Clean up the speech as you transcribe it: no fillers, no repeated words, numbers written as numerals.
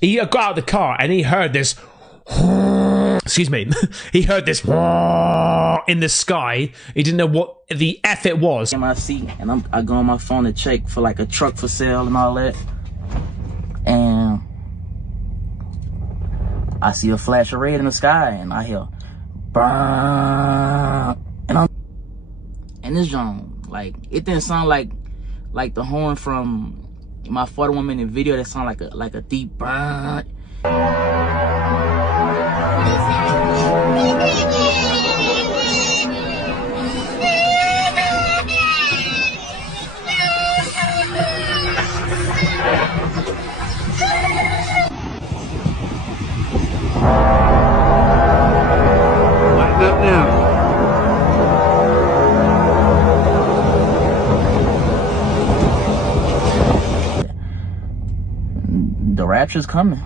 He got out of the car and he heard this. Excuse me. He heard this in the sky. He didn't know what the F it was. In my seat, and I go on my phone to check for like a truck for sale and all that. And I see a flash of red in the sky, and I hear burn. And this John, like, it didn't sound like the horn from my 41-minute video that sound like a deep burn. Lighten up now. The rapture's coming.